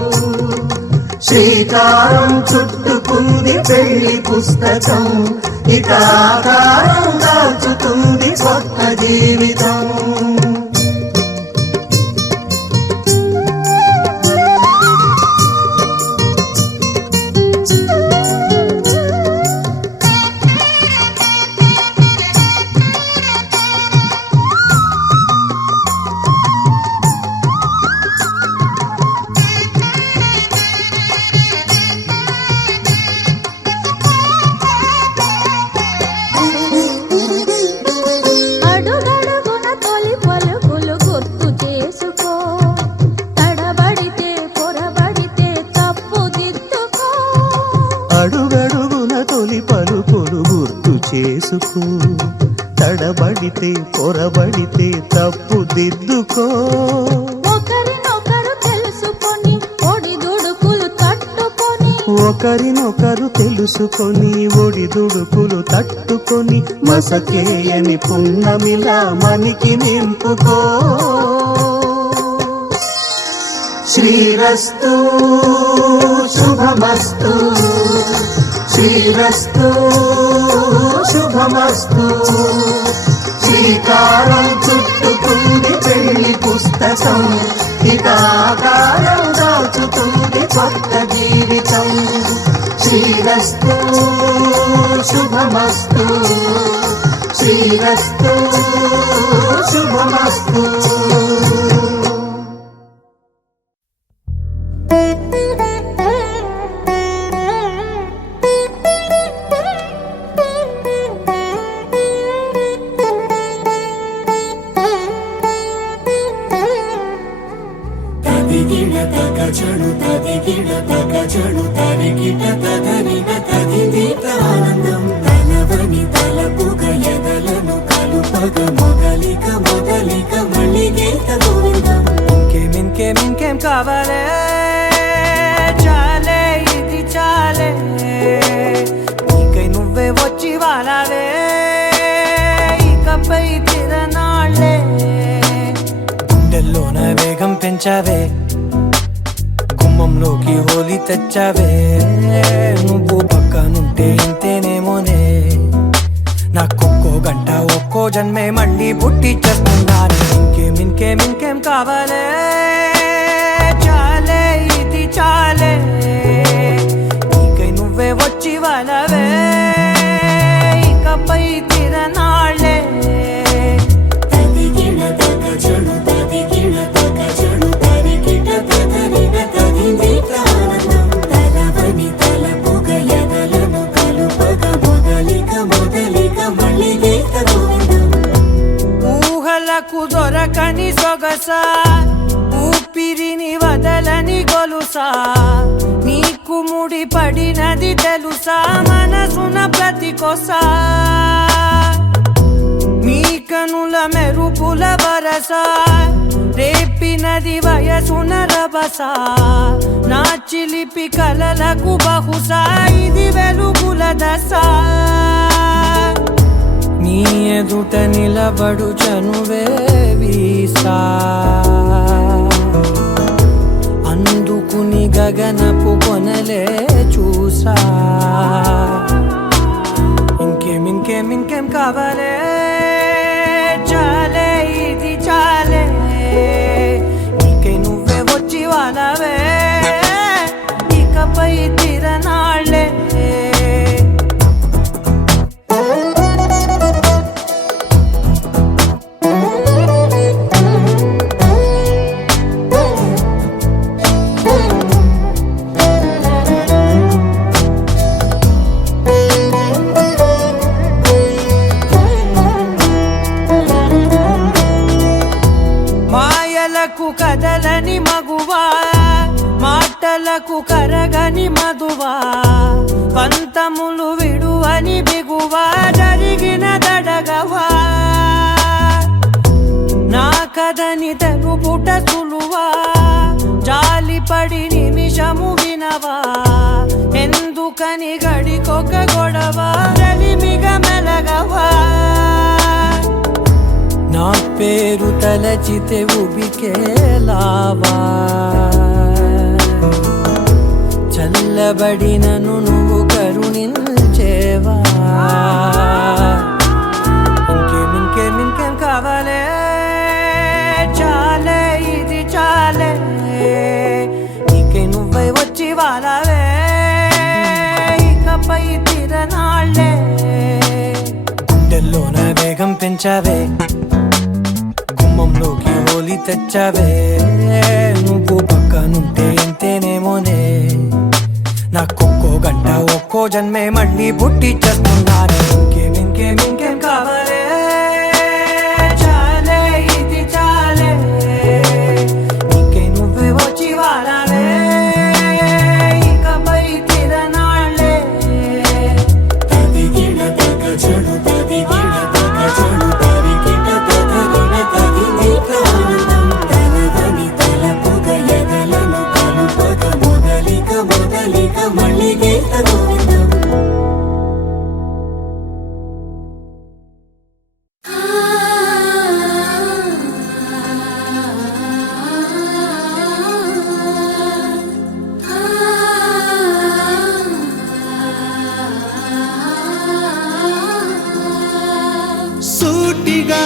శ్రీకారం చుట్టుకుంది పెళ్లి పుస్తకం ఇక ఆకారం దాచుతుంది కొత్త జీవితం అడుగడుగున తొలి పలుకులు గుర్తు చేసుకో తడబడితే పొరబడితే తప్పు దిద్దుకో అడుగడుగున తొలి పలుకులు గుర్తు చేసుకో తడబడితే పొరబడితే తప్పు దిద్దుకో ఒకరినొకరు తెలుసుకొని ఒడిదుడుకులు తట్టుకొని ఒకరినొకరు తెలుసుకొని ఒడిదుడుకులు తట్టుకొని మసకేయని పున్నమిలా మనికి నింపుకో శ్రీరస్తు శుభమస్తు శ్రీరస్తు శుభమస్తు శ్రీకారం చుట్టుకుంది పెళ్లి పుస్తకం ఇక ఆకారం దాచుతుంది కొత్త జీవితం శ్రీరస్తు శుభమస్తు శ్రీరస్తు శుభమస్తు తదిగిడ తగచడు తదిగిడ తగచడు తరిగిట తదనిన తదిదీత ఆనందం తలవని తలపుగ ఎదలను కలుపగ మొదలిక మొదలిక మళ్ళీ గీత గోవిందం ఇంకేం కావాలే చాలే ఇది చాలే నీకై నువ్వే వచ్చి వాలావే ఇకపై తిరనాళ్ళే గుండెల్లోన వేగం పెంచావే గుమ్మంలోకి హోలీ తెచ్చావే నువ్వు పక్కనుంటే ఇంతేనేమోనే నాకొక్కో గంట ఒక్కో జన్మే మళ్ళీ పుట్టి చేస్తున్నాను ఇంకేం కావాలే చాలే ఇది చాలే నీకై నువ్వే వచ్చి వాలవే ఇకపై తిరనాళ్ళే తదిగిడ తగచడు తరిగిట తదనిన తదిదీత ఆనందం శ్వాస ఊపిరిని వదలని గొలుసా నీకు ముడి పడినది తెలుసా మనసున ప్రతి కొసా నీ కనుల మెరుపుల వరస రేపినది వయసున రభస నా చిలిపి కలలకు బహుశా ఇది వెలుగుల దశ నీ ఎదుట నిలబడు చనువే వీసా అందుకుని గగనపు కొనలే చూసా ఇంకేం కావాలే చాలే ఇది చాలే నీకై నువ్వే వచ్చి వాళ్ళవే ఇకపై తిరనాళ్ళే కదలని మగువా మాటలకు కరగని మధువా పంతములు విడువని బిగువా జరిగిన దడగవా నా కదని తెలుపుట సులువా జాలిపడి నిమిషము వినవా ఎందుకని గడికొక గొడవ రలిమిగ మెలగవా నా పేరు తలచితే ఉబికేలావా చల్లబడినను నువ్వు కరుణించేవా ఇంకేం కావాలే చాలే ఇది చాలే నీకే నువ్వై వచ్చి వాళ్ళవే ఇకపై తిరనాళ్ళే గుండెల్లోన వేగం పెంచావే గుమ్మంలోకి హోలీ తెచ్చావే నువ్వు పక్కనుంటే ఎంతేనేమోనే నాకొక్కో గంట ఒక్కో జన్మే మళ్ళీ పుట్టి చేస్తున్నాను ఇంకేం కావాలే చాలే ఇది చాలే నీకే నువ్వే వచ్చి వాళ్ళవే ఇకపై తిరనాళ్ళే తదిగిడ తగ చెడు తదిగిడ తగ చెడు తరిగిట తదగిన తదిగిట ఆనందం తలవని తలపుగ ఎదలను కలుపగ మొదలిక మళ్ళీ గీత గోవిందం సూటిగా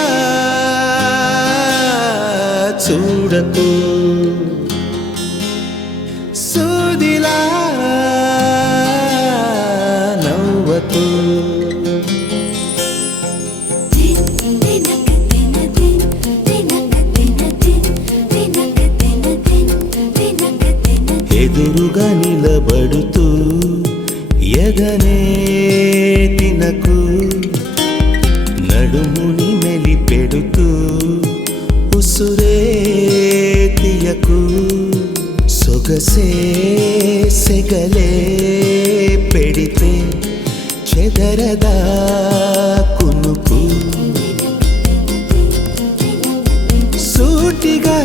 చూడకు సూదిలా నవ్వకు ఎదురుగా నిలబడుతూ ఎగనే తినకు నడుముని మెలిపెడుతూ ఉసురే తీయకు సొగసే సెగలే పెడితే చెదరదా కునుకు సూటిగా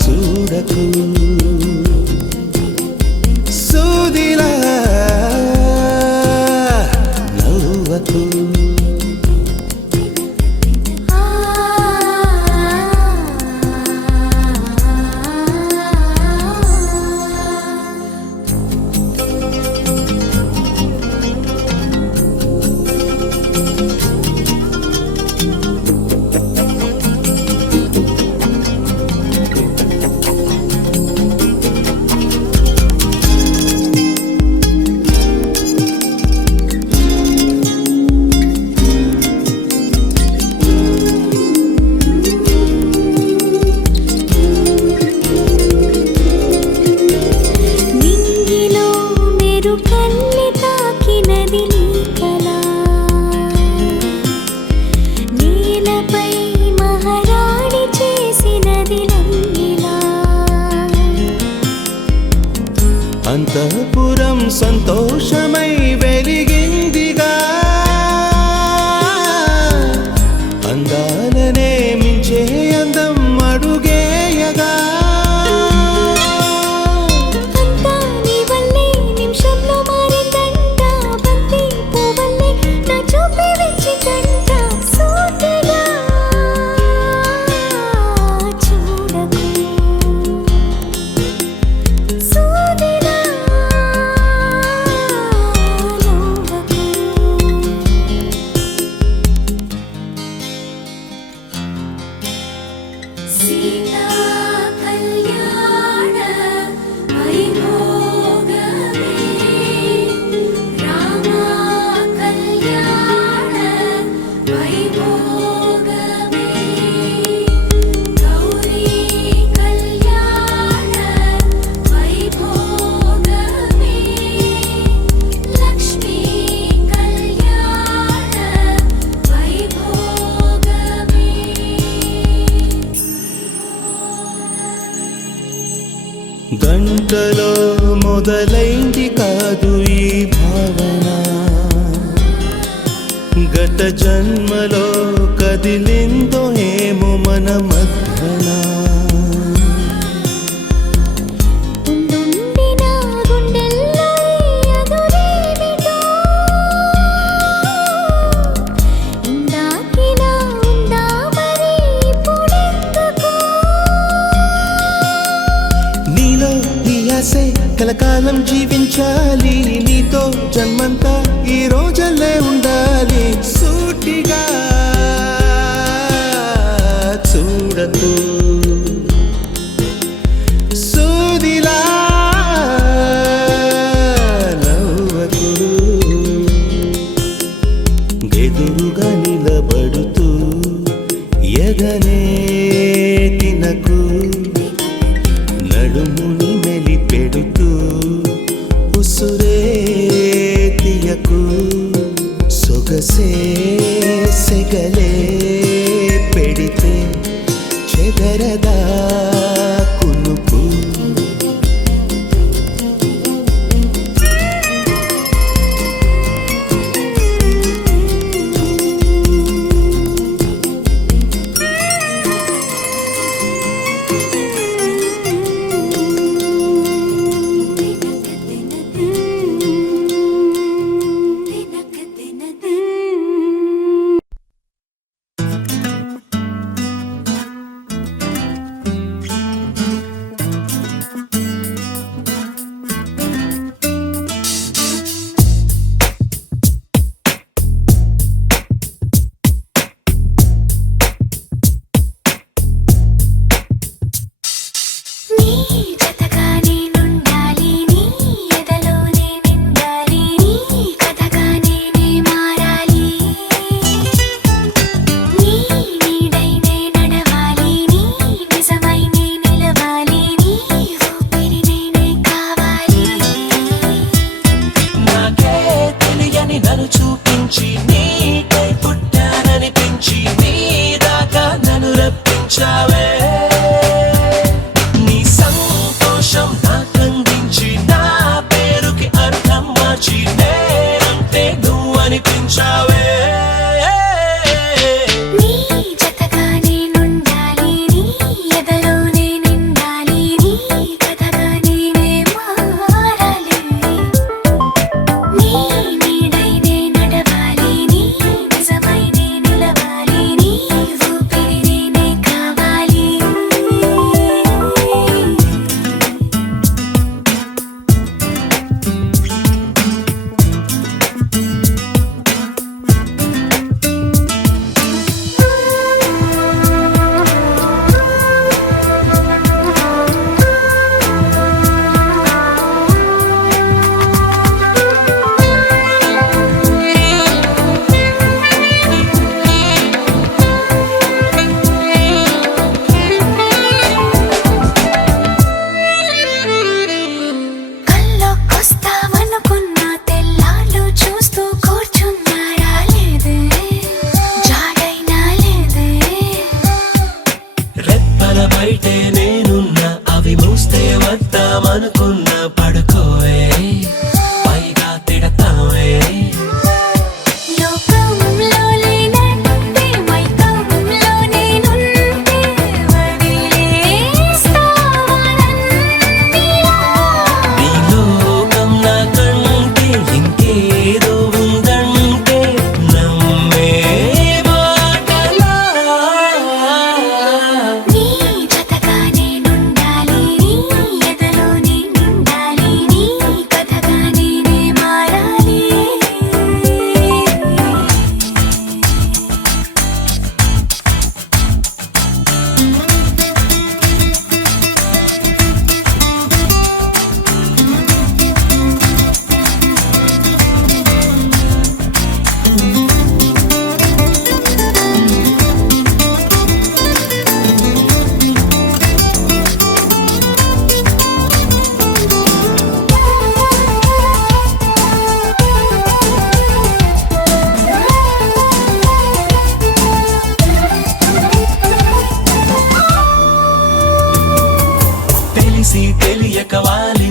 చూడకు సూదిలా నవ్వకు అంతఃపురం సంతోషమై వెలిగిందిగా అందాలనే మించే అందం అడుగేయగా అంతా నీ వల్లే నిమిషంలో మారిందంట బంతి పువ్వల్లే నా చూపే విచ్చిందంట సూటిగా చూడకు సూదిలా నవ్వకు సీతా కళ్యాణ వైభోగమే రామ కళ్యాణ వైభోగమే గౌరీ కళ్యాణ వైభోగమే లక్ష్మీ కళ్యాణ వైభోగమే గంటలో మొదలైంది కాదు ఈ భావన గత జన్మలో కదిలిందో ఏమో మన మధ్యన ఉండుండి నా గుండెల్లో అదురేమిటో ఇందాకిలా ఉందా మరి ఇప్పుడెందుకు నీలో ఈ ఆశే కలకాలం జీవించాలి నీతో జన్మంతా ఈ రోజల్లే ఉండాలి సూటిగా చూడకు సూదిలా నవ్వకు ఎదురుగా నిలబడుతూ ఎదనే తినకు నడుముని మెలిపెడుతూ ఉసురే తీయకు సొగసే సెగలే పెడితే చెదరదా కునుకు నీ జతగా నేనుండాలి నీ ఎదలోనే నిండాలి నీ కథగా నేనే మారాలి నీ నీడైనే నడవాలి నీ నిజమై నే నిలవాలి నీ ఊపిరి నేనే కావాలి నాకే తెలియని నన్ను చూపించి నీకై పుట్టాననిపించి నీ దాకా నన్ను రప్పించావే నీ సంతోషం నాకందించి నా పేరుకి అర్థం మార్చి నేనంటే నువ్వు అనిపించావే నీ జతగా నేనుండాలి నీ ఎదలోనే నిండాలి నీ కథగా నేనే మారాలి నీ నీడైనే నడవాలి నీ నిజమై నే నిలవాలి నీ ఊపిరి నేనే కావాలి కల్లోకొస్తావనుకున్నా తెల్లాళ్ళు చూస్తూ కూర్చున్నారా లేదే జాడైనా లేదే రెప్పల బయటే నేనున్నా అవి మూస్తే వద్దామనుకున్నా పడుకోవే ఎకవాలి